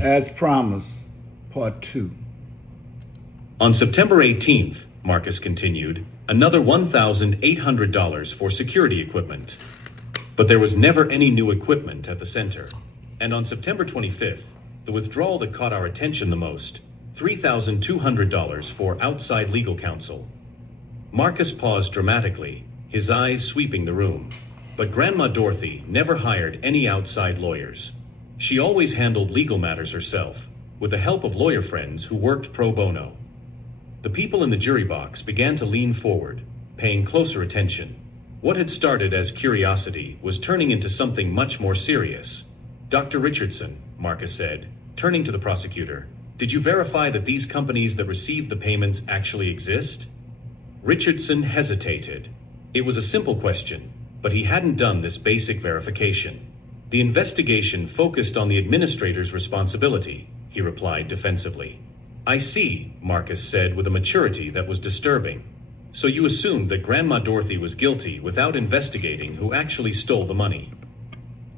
As promised, part 2. On September 18th, Marcus continued, another $1,800 for security equipment. But there was never any new equipment at the center. And on September 25th, the withdrawal that caught our attention the most, $3,200 for outside legal counsel. Marcus paused dramatically, his eyes sweeping the room. But Grandma Dorothy never hired any outside lawyers. She always handled legal matters herself, with the help of lawyer friends who worked pro bono. The people in the jury box began to lean forward, paying closer attention. What had started as curiosity was turning into something much more serious. "Dr. Richardson," Marcus said, turning to the prosecutor, "did you verify that these companies that received the payments actually exist?" Richardson hesitated. It was a simple question, but he hadn't done this basic verification. "The investigation focused on the administrator's responsibility," he replied defensively. "I see," Marcus said with a maturity that was disturbing. "So you assumed that Grandma Dorothy was guilty without investigating who actually stole the money."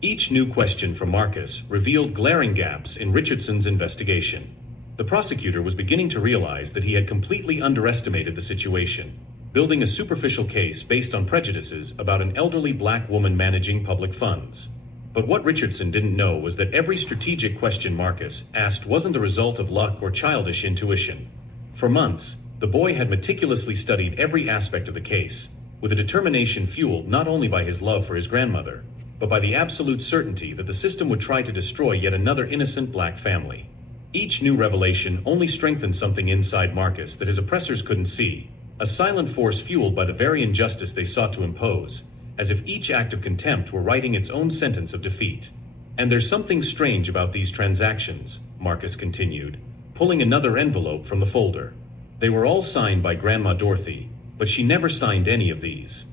Each new question from Marcus revealed glaring gaps in Richardson's investigation. The prosecutor was beginning to realize that he had completely underestimated the situation, building a superficial case based on prejudices about an elderly black woman managing public funds. But what Richardson didn't know was that every strategic question Marcus asked wasn't the result of luck or childish intuition. For months, the boy had meticulously studied every aspect of the case, with a determination fueled not only by his love for his grandmother, but by the absolute certainty that the system would try to destroy yet another innocent black family. Each new revelation only strengthened something inside Marcus that his oppressors couldn't see, a silent force fueled by the very injustice they sought to impose, as if each act of contempt were writing its own sentence of defeat. "And there's something strange about these transactions," Marcus continued, pulling another envelope from the folder. "They were all signed by Grandma Dorothy, but she never signed any of these."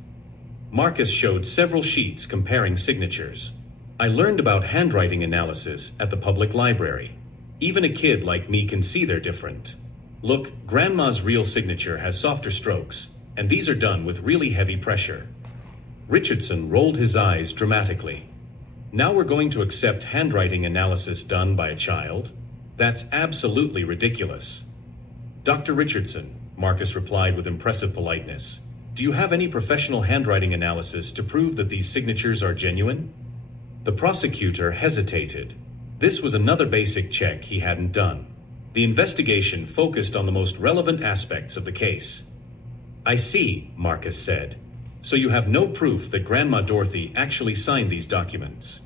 Marcus showed several sheets comparing signatures. "I learned about handwriting analysis at the public library. Even a kid like me can see they're different. Look, Grandma's real signature has softer strokes, and these are done with really heavy pressure." Richardson rolled his eyes dramatically. "Now we're going to accept handwriting analysis done by a child? That's absolutely ridiculous." "Dr. Richardson," Marcus replied with impressive politeness, "do you have any professional handwriting analysis to prove that these signatures are genuine?" The prosecutor hesitated. This was another basic check he hadn't done. The investigation focused on the most relevant aspects of the case. "I see," Marcus said. "So you have no proof that Grandma Dorothy actually signed these documents."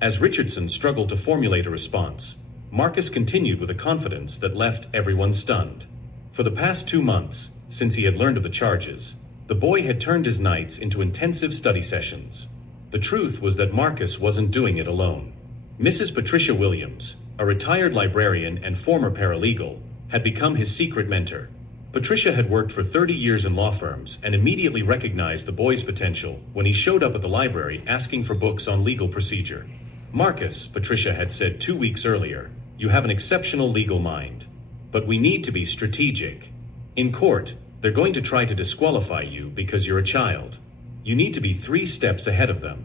As Richardson struggled to formulate a response, Marcus continued with a confidence that left everyone stunned. For the past 2 months, since he had learned of the charges, the boy had turned his nights into intensive study sessions. The truth was that Marcus wasn't doing it alone. Mrs. Patricia Williams, a retired librarian and former paralegal, had become his secret mentor. Patricia had worked for 30 years in law firms and immediately recognized the boy's potential when he showed up at the library asking for books on legal procedure. "Marcus," Patricia had said 2 weeks earlier, "you have an exceptional legal mind. But we need to be strategic. In court, they're going to try to disqualify you because you're a child. You need to be 3 steps ahead of them."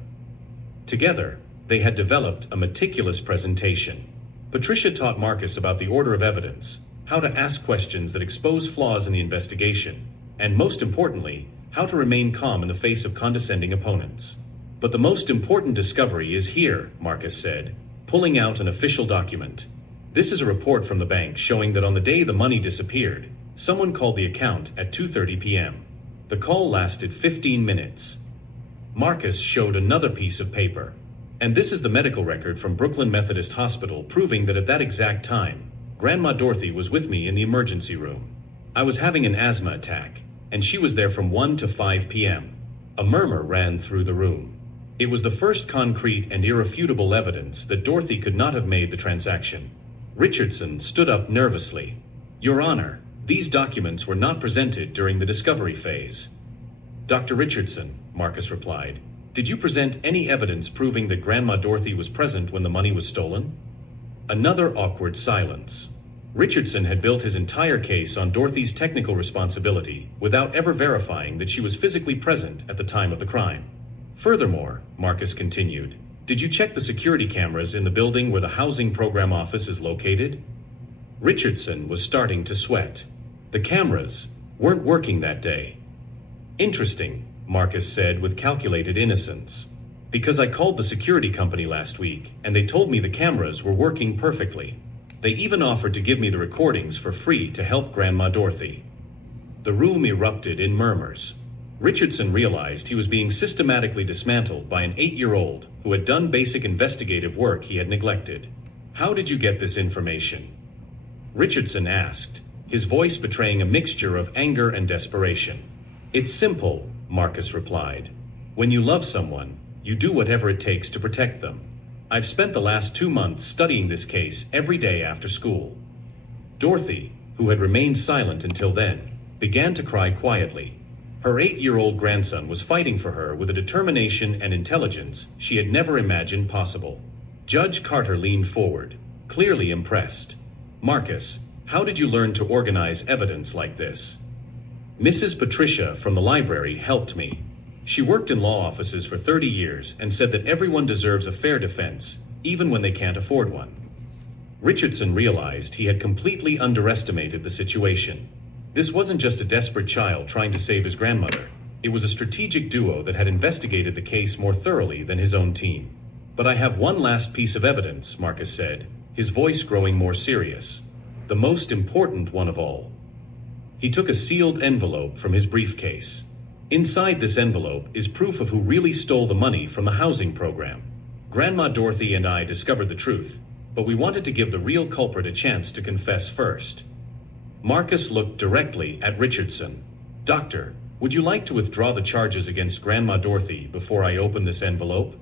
Together, they had developed a meticulous presentation. Patricia taught Marcus about the order of evidence, how to ask questions that expose flaws in the investigation, and most importantly, how to remain calm in the face of condescending opponents. "But the most important discovery is here," Marcus said, pulling out an official document. "This is a report from the bank showing that on the day the money disappeared, someone called the account at 2:30 p.m. The call lasted 15 minutes. Marcus showed another piece of paper. "And this is the medical record from Brooklyn Methodist Hospital proving that at that exact time, Grandma Dorothy was with me in the emergency room. I was having an asthma attack, and she was there from 1 to 5 p.m. A murmur ran through the room. It was the first concrete and irrefutable evidence that Dorothy could not have made the transaction. Richardson stood up nervously. "Your Honor, these documents were not presented during the discovery phase." "Dr. Richardson," Marcus replied, "did you present any evidence proving that Grandma Dorothy was present when the money was stolen?" Another awkward silence. Richardson had built his entire case on Dorothy's technical responsibility without ever verifying that she was physically present at the time of the crime. "Furthermore," Marcus continued, Did you check the security cameras in the building where the housing program office is located? Richardson was starting to sweat. The cameras weren't working that day. Interesting, Marcus said with calculated innocence. Because I called the security company last week, and they told me the cameras were working perfectly. They even offered to give me the recordings for free to help Grandma Dorothy. The room erupted in murmurs. Richardson realized he was being systematically dismantled by an 8-year-old who had done basic investigative work he had neglected. How did you get this information? Richardson asked, his voice betraying a mixture of anger and desperation. It's simple, Marcus replied. When you love someone, you do whatever it takes to protect them. I've spent the last 2 months studying this case every day after school. Dorothy, who had remained silent until then, began to cry quietly. Her 8-year-old grandson was fighting for her with a determination and intelligence she had never imagined possible. Judge Carter leaned forward, clearly impressed. Marcus, how did you learn to organize evidence like this? Mrs. Patricia from the library helped me. She worked in law offices for 30 years and said that everyone deserves a fair defense, even when they can't afford one. Richardson realized he had completely underestimated the situation. This wasn't just a desperate child trying to save his grandmother. It was a strategic duo that had investigated the case more thoroughly than his own team. But I have one last piece of evidence, Marcus said, his voice growing more serious. The most important one of all. He took a sealed envelope from his briefcase. Inside this envelope is proof of who really stole the money from the housing program. Grandma Dorothy and I discovered the truth, but we wanted to give the real culprit a chance to confess first. Marcus looked directly at Richardson. Doctor, would you like to withdraw the charges against Grandma Dorothy before I open this envelope?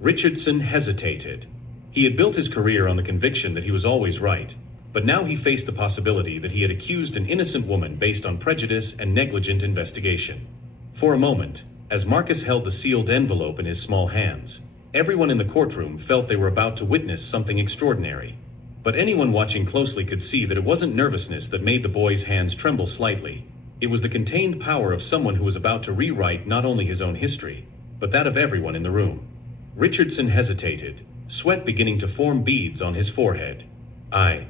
Richardson hesitated. He had built his career on the conviction that he was always right, but now he faced the possibility that he had accused an innocent woman based on prejudice and negligent investigation. For a moment, as Marcus held the sealed envelope in his small hands, everyone in the courtroom felt they were about to witness something extraordinary. But anyone watching closely could see that it wasn't nervousness that made the boy's hands tremble slightly. It was the contained power of someone who was about to rewrite not only his own history, but that of everyone in the room. Richardson hesitated, sweat beginning to form beads on his forehead. I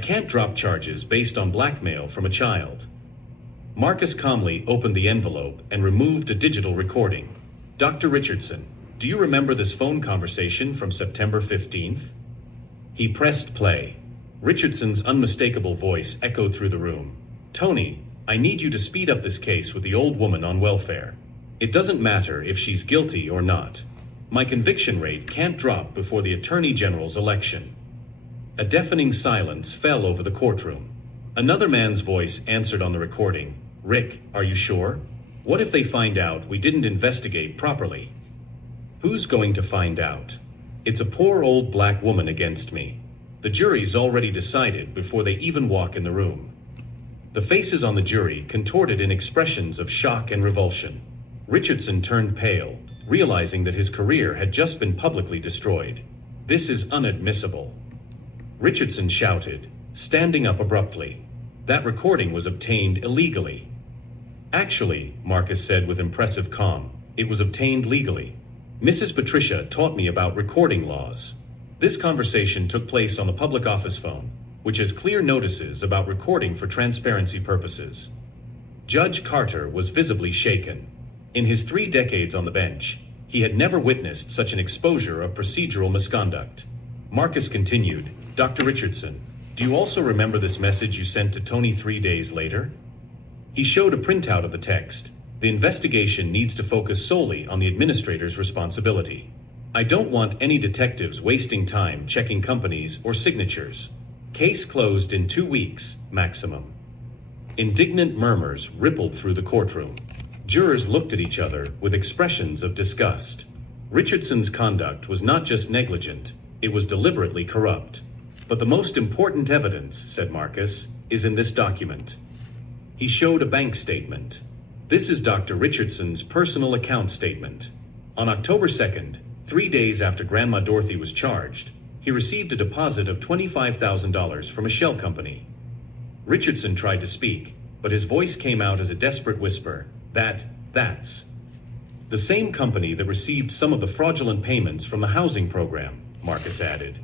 can't drop charges based on blackmail from a child. Marcus calmly opened the envelope and removed a digital recording. Dr. Richardson, do you remember this phone conversation from September 15th? He pressed play. Richardson's unmistakable voice echoed through the room. Tony, I need you to speed up this case with the old woman on welfare. It doesn't matter if she's guilty or not. My conviction rate can't drop before the Attorney General's election. A deafening silence fell over the courtroom. Another man's voice answered on the recording. Rick, are you sure? What if they find out we didn't investigate properly? Who's going to find out? It's a poor old black woman against me. The jury's already decided before they even walk in the room. The faces on the jury contorted in expressions of shock and revulsion. Richardson turned pale, realizing that his career had just been publicly destroyed. This is inadmissible. Richardson shouted, standing up abruptly. That recording was obtained illegally. Actually, Marcus said with impressive calm, it was obtained legally. Mrs. Patricia taught me about recording laws. This conversation took place on the public office phone, which has clear notices about recording for transparency purposes. Judge Carter was visibly shaken. In his 3 decades on the bench, he had never witnessed such an exposure of procedural misconduct. Marcus continued, Dr. Richardson, do you also remember this message you sent to Tony 3 days later? He showed a printout of the text. The investigation needs to focus solely on the administrator's responsibility. I don't want any detectives wasting time checking companies or signatures. Case closed in 2 weeks, maximum. Indignant murmurs rippled through the courtroom. Jurors looked at each other with expressions of disgust. Richardson's conduct was not just negligent, it was deliberately corrupt. But the most important evidence, said Marcus, is in this document. He showed a bank statement. This is Dr. Richardson's personal account statement. On October 2nd, 3 days after Grandma Dorothy was charged, he received a deposit of $25,000 from a shell company. Richardson tried to speak, but his voice came out as a desperate whisper. That's The same company that received some of the fraudulent payments from the housing program, Marcus added.